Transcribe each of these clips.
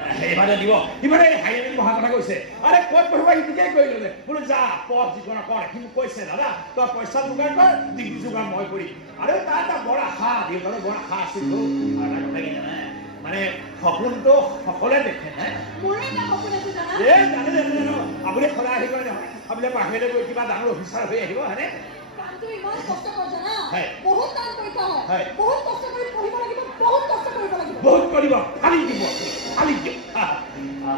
এইবাৰে দিব ইবাৰে হাইলেন মহা কথা কৈছে আৰে ক'ত পঢ়বা ইতিকে কৈ ললে বোলে যা পঢ় জীৱন কৰ সি কৈছে দাদা তই পইচা যোগাৰ কৰ ডিগ্ৰী যোগাৰ মই কৰি আৰে তাৰ এটা বৰ আশা দেউতাৰে বৰ আশা আছিল আৰু এটা কথা কি জানে মানে সপোনটো সকলোৱে দেখে হে মোৰে এটা সপোন আছে জানা জানে আপুনি সদায় আহিব নহয় আপুনি বাহিৰলৈ গৈ কিবা ডাঙৰ অফিচাৰ হৈ আহিব হয়নে কামটো ইমান কষ্ট কৰ জানা হয় বহুত কাম পৰীক্ষা হয় বহুত কষ্ট কৰি পঢ়িব লাগিব বহুত কষ্ট কৰিব লাগিব বহুত কৰিব খালি দিব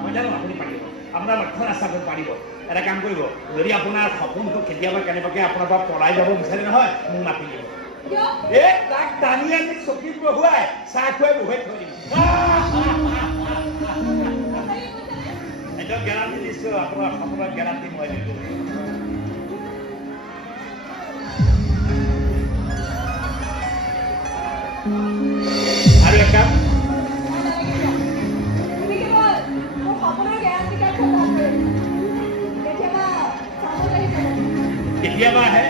মই জানো আপুনি পাৰিব আপোনাৰ লক্ষ্য আছে আপুনি পাৰিব এটা কাম কৰিব যদি আপোনাৰ সপোনটো কেতিয়াবা কেনেবাকৈ আপোনাৰ পৰা পলাই যাব বিচাৰে নহয় মোক মাতি দিব তাক টানি আনি চকীত বহুৱাই চাহ খুৱাই বহুৱাই থৈ দিম একদম গেৰাণ্টি দিছো আপোনাৰ সপোনৰ গেৰাণ্টি মই দিলো আৰু এক কাম কেতিয়াবা আহে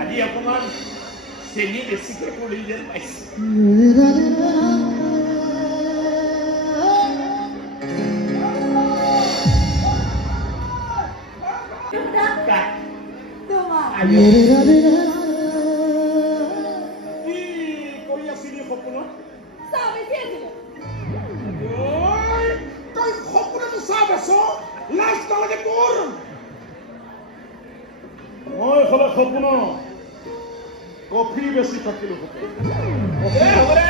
আজি অকণমান চেনি বেছিকৈ পৰিল যেন পাইছে কৰি আছিলি সপোনত তই সপোনতো চাহ বেছ লাষ্ট নালাগে তোৰ মই হলে সপোন কফি বেছি থাকিলো হ'ব দে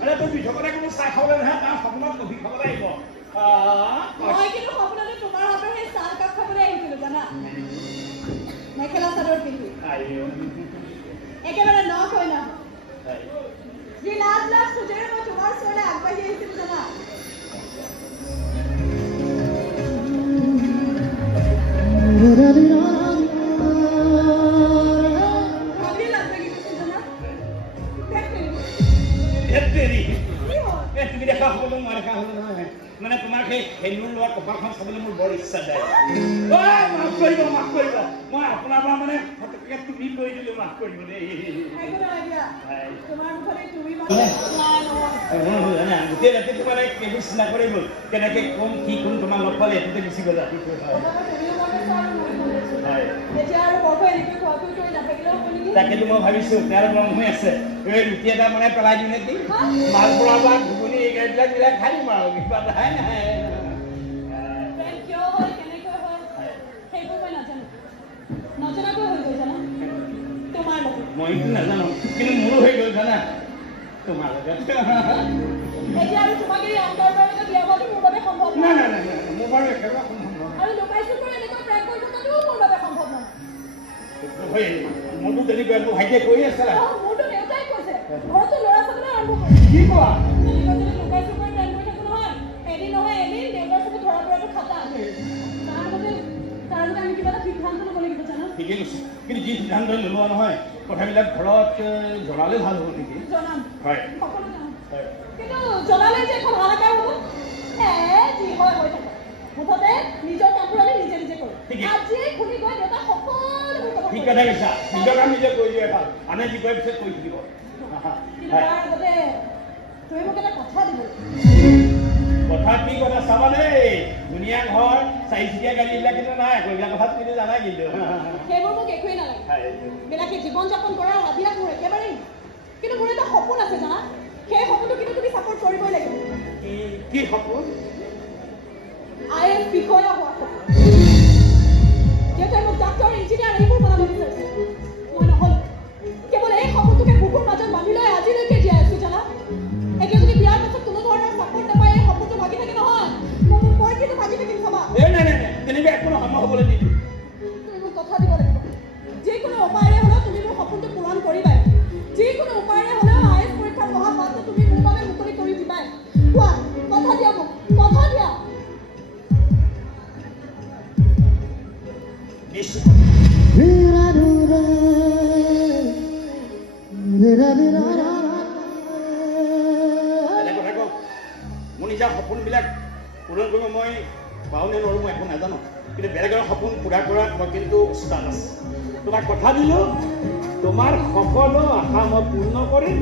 আৰে তই বিধকতে কোনো চাহ খাবলৈ নহয় তাৰ সপোনত কফি খাব লাগিব মই কিন্তু সপোনতে তোমাৰ হাতৰ সেই চাহ কাপ খাবলৈ আহিছিলো জানা মেখেলা চাদৰ পিন্ধি একেবাৰে নখ হৈ না যি লাজ লাজ খুজেৰে মই তোমাৰ ওচৰলৈ আগবাঢ়ি আহিছিলো জানা তুমি দেখা হলো মই দেখা হলো নহয় মানে তোমাক সেই হেলুৰ লোৱা কপালখন চাবলৈ মোৰ বৰ ইচ্ছা যায় মাফ কৰিব মই আপোনাৰ পৰা মানে ফটককৈ তুমি কৈ দিলো মাফ কৰিব দেই গোটেই ৰাতি তোমাৰ কেইবোৰ চিন্তা কৰি গ'ল কেনেকৈ কোন কি কোন তোমাৰ লগ পালে এইটোতে গুচি গ'ল ৰাতি তাকেতো মই ভাবিছো তাৰ ৰং হৈ আছে এই ৰুটি এটা মানে পেলাই দিওঁ নেকি মালপৰা বা ঘুগুনি এই গাড়ীবিলাক মিলাই খাই দিম আৰু কিবা নাই নাই মইতো নাজানো কিন্তু মোৰো হৈ গ'ল জানা তোমাৰ লগত নাই নাই নাই মোৰ বাৰু একেবাৰে সম্ভৱ নহয় মোৰতো তেনেকুৱা ভাইটিয়ে কৈ আছে কি কোৱা ঠিকে কৈছে কিন্তু যি সিদ্ধান্ত নোলোৱা নহয় কথাবিলাক ঘৰত জনালে ভাল হ'ব নেকি হয় মুঠতে নিজৰ কামবোৰ আমি নিজে নিজে কৰোঁ আজিয়ে খুলি গৈ দেউতা সকলো ঠিক কথা কৈছা নিজৰ কাম নিজে কৰি দিয়ে ভাল আনে যি কয় পিছত কৰি থাকিব তুমি মোক এটা কথা দিব কথা কি কথা চাবা দেই ধুনীয়া ঘৰ চাৰিচকীয়া গাড়ী এইবিলাক কিন্তু নাই এইবিলাক কথা তুমি জানাই কিন্তু সেইবোৰ মোক একোৱেই নালাগে বিলাকে জীৱন যাপন কৰাৰ হাবিয়াস মোৰ একেবাৰেই কিন্তু মোৰ এটা সপোন আছে জানা সেই সপোনটো কিন্তু তুমি ছাপোৰ্ট কৰিবই লাগিব কি সপোন IAS বিষয়া হোৱা সপোন দেউতাই মোক ডাক্তৰ ইঞ্জিনিয়াৰ এইবোৰ বনাব বিচাৰিছে মই নহ'লো কেৱল এই সপোনটোকে বুকুৰ মাজত বান্ধি লৈ আজিলৈকে জীয়াই আছো জানা এতিয়া যদি বিয়াৰ পাছত কোনো ধৰণৰ ছাপোৰ্ট নাপায় এই সপোনটো ভাগি থাকে নহয় মই কিন্তু ভাগি থাকিম চাবা নাই তেনেকুৱা একো নহয় মই হ'বলৈ নিদিওঁ তুমি মোক কথা দিব লাগিব যিকোনো উপায়েৰে হ'লেও তুমি মোৰ সপোনটো পূৰণ কৰিবাই যিকোনো উপায়েৰে হ'লেও IAS পৰীক্ষাত বহা পাছতো তুমি মোৰ বাবে মুকলি কৰি দিবাই কোৱা কথা দিয়া মোক কথা দিয়া মোৰ নিজৰ সপোনবিলাক পূৰণ কৰিব মই পাওঁ নে নোৱাৰোঁ মই একো নাজানো কিন্তু বেলেগৰ সপোন পূৰা কৰাত মই কিন্তু উস্তাদ আছে তোমাক কথা দিলো তোমাৰ সকলো আশা মই পূৰ্ণ কৰিম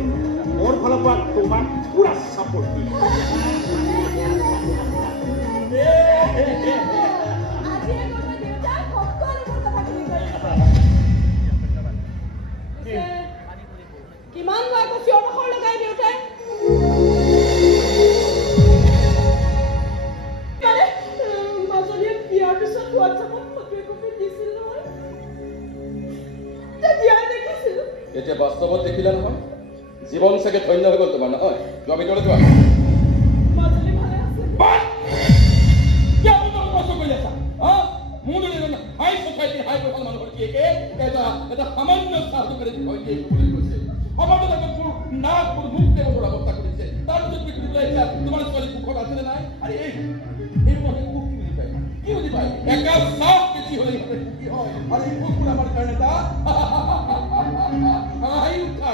মোৰ ফালৰ পৰা তোমাক পুৰা সাপোৰ্ট দিম কিমান বাৰ চিঞৰ বাখৰ লগাই দেউতাই মাজনীয়ে বিয়াৰ পিছত হোৱাটছএপত ফটো একপি দিছিল নহয় বিয়াই দেখিছিল এতিয়া বাস্তৱত দেখিলা নহয় জীৱন চাগে ধন্য হৈ গ'ল তোমাৰ নহয় যোৱা ভিতৰলৈ যোৱা মাজনী ভালে আছে এটা সামান্য সাহায্যকাৰী বিষয় দিয়ে ক'বলৈ কৈছে সমাজত নাক মুখ তেওঁৰ অৱস্থা কৰিছে তাৰপিছত পৃথিৱীলৈ তোমাৰ ছোৱালী সুখত আছেনে নাই আৰু এই মানুহে সুখ কি বুজি পায় একাল চাপ বেছি হ'লে ইহঁতে সুখী হয় আৰু এই সুখবোৰ আমাৰ কাৰণে এটা হাঁহি উঠা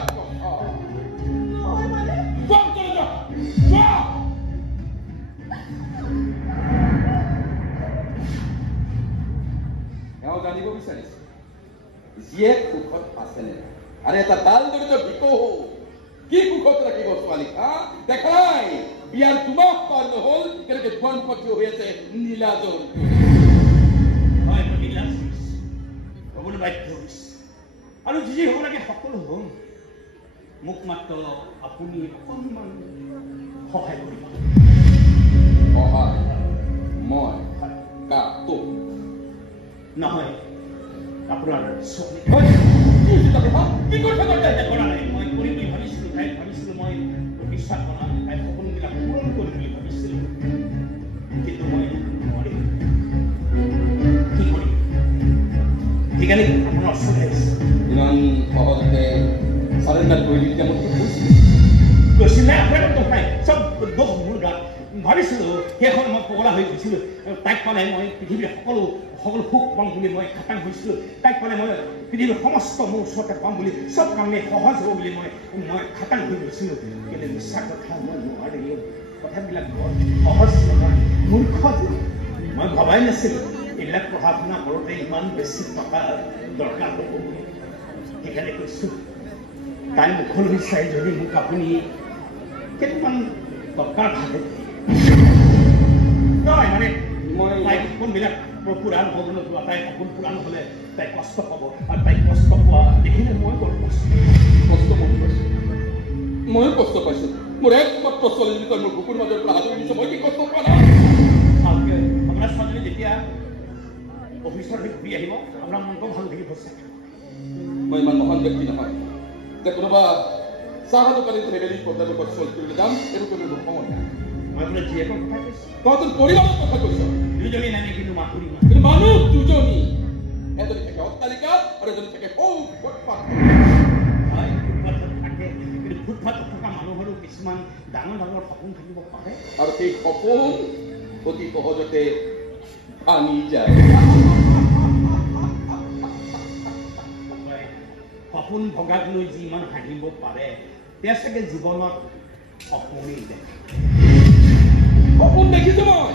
এওঁ জানিব বিচাৰিছে জীয়েক সুখত আছেনে আৰু এটা ডাল জড়িত ভিকৌ কি সুখত ৰাখিব ছোৱালীক দেখা নাই বিয়াৰ দুমাহ পাৰ নহ'ল কেনেকে দুৱাৰমুখত থিয় হৈ আছে নীলাজল হয় মই নীলাজ হ'বলৈ বাধ্য হৈছোঁ আৰু যি হ'ব লাগে সকলো হ'ল মোক মাত্ৰ আপুনি অকণমান সহায় কৰিব সহায় মই তোক নহয় আপোনাৰ ছোৱালী কি কথা কৰা নাই মই কৰিম বুলি ভাবিছিলোঁ তাইক ভাবিছিলোঁ মই বিশ্বাস কৰা তাইৰ সপোনবিলাক পূৰণ কৰিম বুলি ভাবিছিলোঁ কিন্তু মই নোৱাৰিম কি কৰিম সেইকাৰণে আপোনাৰ ওচৰলৈ আহিছোঁ ইমান সহজতে চাৰেণ্ডাৰ কৰি দিলে মই কৈছিল নাই আপোনাৰ দোষ নাই চব দোষ মোৰ গাত ভাবিছিলোঁ সেইখন মই পগলা হৈ গৈছিলোঁ তাইক পালে মই পৃথিৱীৰ সকলো সুখ পাম বুলি মই খাটাং হৈছিলোঁ তাইক পালে মই পৃথিৱীৰ সমস্ত মোৰ ওচৰতে পাম বুলি চব কামে সহজ হ'ব বুলি মই খাটাং হৈ গৈছিলোঁ কিন্তু বিশ্বাস কথা মই নোৱাৰিলোঁ কথাবিলাক বৰ সহজ নহয় মূৰ্খ মই ভবাই নাছিলোঁ এইবিলাক পঢ়া শুনা কৰোঁতে ইমান বেছি টকা দৰকাৰ হ'ব বুলি সেইকাৰণে কৈছোঁ তাই মুখলৈ চাই যদি মোক আপুনি কেইটামান টকাৰ ভাৱে নহয় মানে মই তাইৰ সপোনবিলাক পূৰণ হ'ব নোপোৱা তাইৰ সপোন পূৰণ হ'লে তাই কষ্ট পাব আৰু তাইক কষ্ট পোৱা দেখিলে মই বৰ কষ্ট ময়ো কষ্ট পাইছোঁ মোৰ একমাত্ৰ ছোৱালী তই মোৰ বুকুৰ মাজৰ পৰা আজৰি দিছোঁ মই কি কষ্ট পোৱা নাই আপোনাৰ ছোৱালী যেতিয়া অফিচৰ ঘূৰি আহিব আপোনাৰ মনটো ভাল লাগিব চাগে মই ইমান মহান ব্যক্তি নহয় যে কোনোবা চাহ দোকানী ফেমিলি প্ৰব্লেমৰ কথা চল্ভ কৰিবলৈ যাম এইটো কোনো সময় নাই মই আপোনাৰ জীয়েকৰ কথা কৈছোঁ তহঁতৰ পৰিয়ালৰ কথা কৈছ দুজনী নাই কিন্তু মাকুৰী কিন্তু মানুহ দুজনী এজনী থাকে অট্টালিকা আৰু এজনী থাকে ফুটপাথ হয় ফুটপাথত থাকে কিন্তু ফুটপাথত থকা মানুহৰো কিছুমান ডাঙৰ ডাঙৰ সপোন থাকিব পাৰে আৰু সেই সপোন অতি সহজতে ভাঙি যায় সপোন ভগাক লৈ যি ইমান হাঁহিব পাৰে তেওঁ চাগে জীৱনত সপোনেই দেখে সপোন দেখিছোঁ মই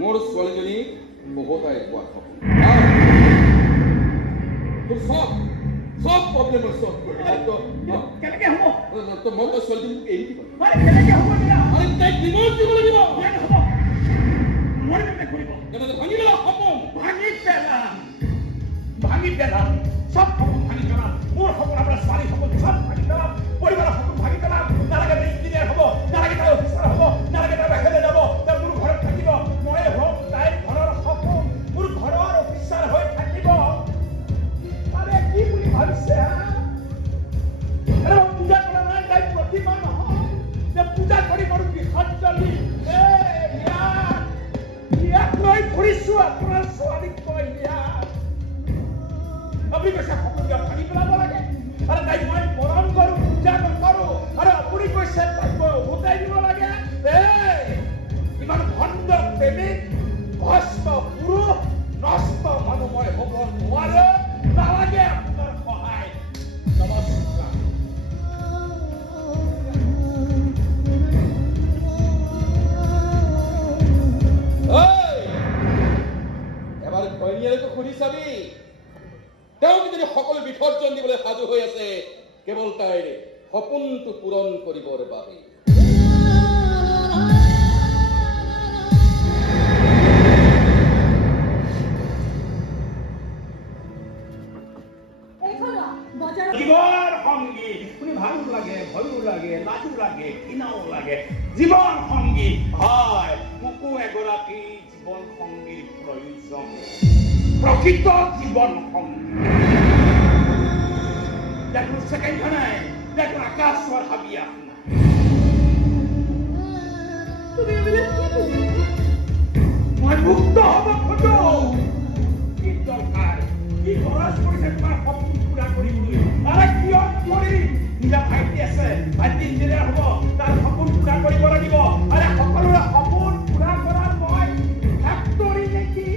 মোৰ ছোৱালীজনী বহুতাই পোৱা সপোন তোৰ চব প্ৰব্লেমৰ চল্ভ কৰি কেনেকৈ হ'ব মই তই ছোৱালীজনীক এৰি দিব কেনেকৈ হ'ব আৰু তাইক ডিভৰ্চ দিব লাগিব ভাঙি পেলাম ভাঙি পেলাম চব সপোন ভাঙি পেলাম মোৰ সপোন আপোনাৰ ছোৱালী সপোন চব ভাঙি পেলাম পৰিবাৰৰ সপোন ভাঙি পেলাম নালাগে তাই ইঞ্জিনিয়াৰ হ'ব নালাগে তাই অফিচাৰ হ'ব নালাগে তাই বাহিৰলৈ যাব তাই মোৰ ঘৰত থাকিব মই হ'ম তাইৰ ঘৰৰ সপোন মোৰ ঘৰৰ অফিচাৰ হৈ থাকিব আৰে কি বুলি ভাবিছে পূজা কৰা নাই তাই প্ৰতিমা নহয় যে পূজা কৰি বাৰু বিসৰ্জনী ইয়াক লৈ ঘূৰিছোঁ আপোনাৰ ছোৱালীক কৈ ইয়াত আপুনি কৈছে সপোনবিলাক ভাঙি পেলাব লাগে আৰু তাইক মই মৰম কৰোঁ পূজা নকৰোঁ আৰু আপুনি কৈছে তাইক মই উভতাই দিব লাগে ইমান ভণ্ড প্ৰেমিক ভস্ম পুৰুষ নষ্ট মানুহ মই হ'ব নোৱাৰো নালাগে আপোনাৰ সহায় নমস্কাৰ এবাৰ কইনী ধুনীয়াকৈ সুধি চাবি তেওঁ যদি সকলো বিসৰ্জন দিবলৈ সাজু হৈ আছে কেৱল তাইৰ সপোনটো পূৰণ কৰিবৰ বাবে জীবন সঙ্গী শুনি ভালো লাগে ভয়ও লাগে লাজো লাগে ঘৃণাও লাগে জীবন সঙ্গী হয় মোকো এগৰাকী জীবন সঙ্গীৰ প্ৰয়োজন প্ৰকৃত জীবন সঙ্গী দেখো সেকেন্ড নাই দেখো আকাশ আৰ হাবিয়া মই মুক্ত হব খোজো কি দৰকাৰ কি খৰচ কৰিছে তোমাৰ সপোন পুৰা কৰিবলৈ আৰে কিয় কৰি নিজা ভাইটি আছে ভাইটি ইঞ্জিনিয়াৰ হ'ব তাৰ সপোন পুৰা কৰিব লাগিব আৰে সকলোৰে সপোন পুৰা কৰা মই ফ্যাক্টৰী নেকি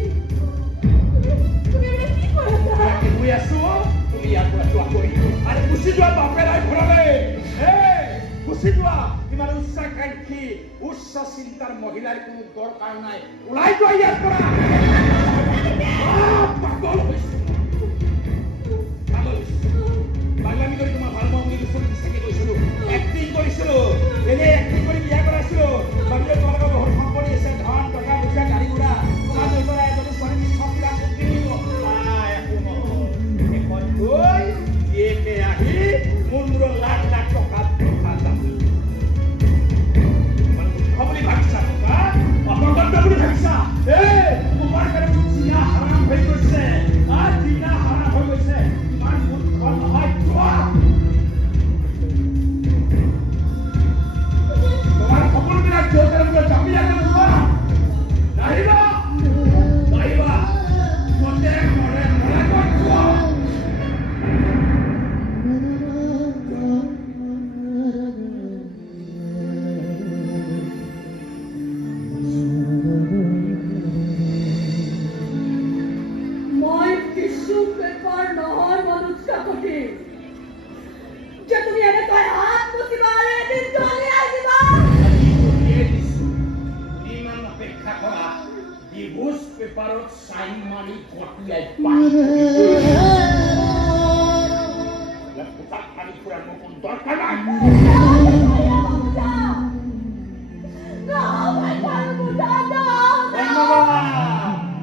তুমি কি কৰিছা মই আছো তুমি ইয়াৰ পৰা যোৱা কৰি আৰে গুচি যোৱা বাপেৰাই ঘৰলৈ গুচি যোৱা ইমান উচ্চাকাংক্ষী উচ্চ চিন্তাৰ মহিলাৰ কোনো দৰকাৰ নাই ওলাই যোৱা ইয়াৰ পৰা পাগল হৈছে বাংলামি কৰি তোমাৰ ভাল পাওঁ বুলি চাগে কৈছিলো এক্টিং কৰিছিলো এনে এক্টিং কৰি বিয়া কৰাইছিলো বাংলা তোমালোকৰ বহুত সম্পত্তি আছে ধন টকা পইচা গাড়ী ঘোড়া তোমাৰ দেউতাৰ এজনী ছোৱালী সববিলাক কিনিব একো নহয় এখন গৈ একে আহি মোৰ লাখ লাখ টকা টকা যাম বুলি ভাবিছা টকা অপগত বুলি ভাবিছা তোমাৰ কাৰণে চিনা হাৰাম হৈ গৈছে চিনা হাৰাম হৈ গৈছে ইমান মূৰ্খ নহয় তোমাৰ সপোনবিলাক দেউতাৰ মূৰত জাপি ৰাখিব নাহিবা নাহিবা মতে মৰে মৰে যোৱা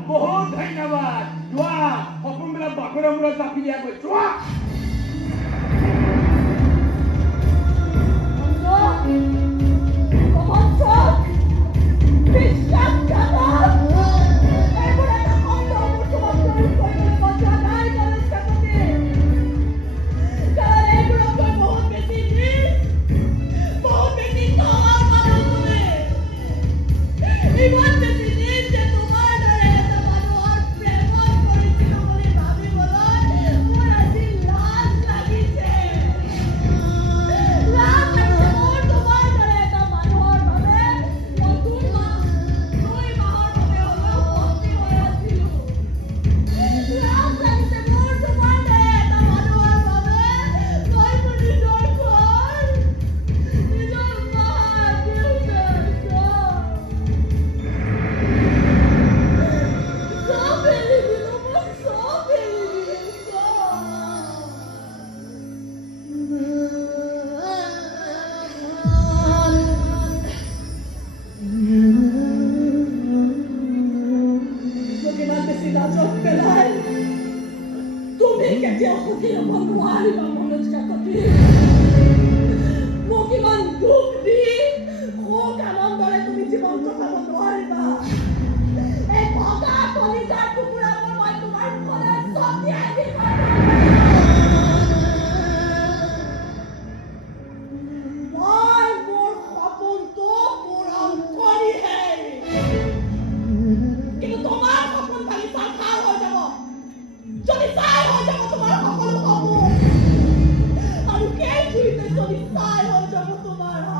বহুত ধন্যবাদ যোৱা সপোনবিলাক বাপেৰৰ মূৰত জাপি দিয়া গৈ যোৱা Sorry, sorry,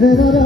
da da da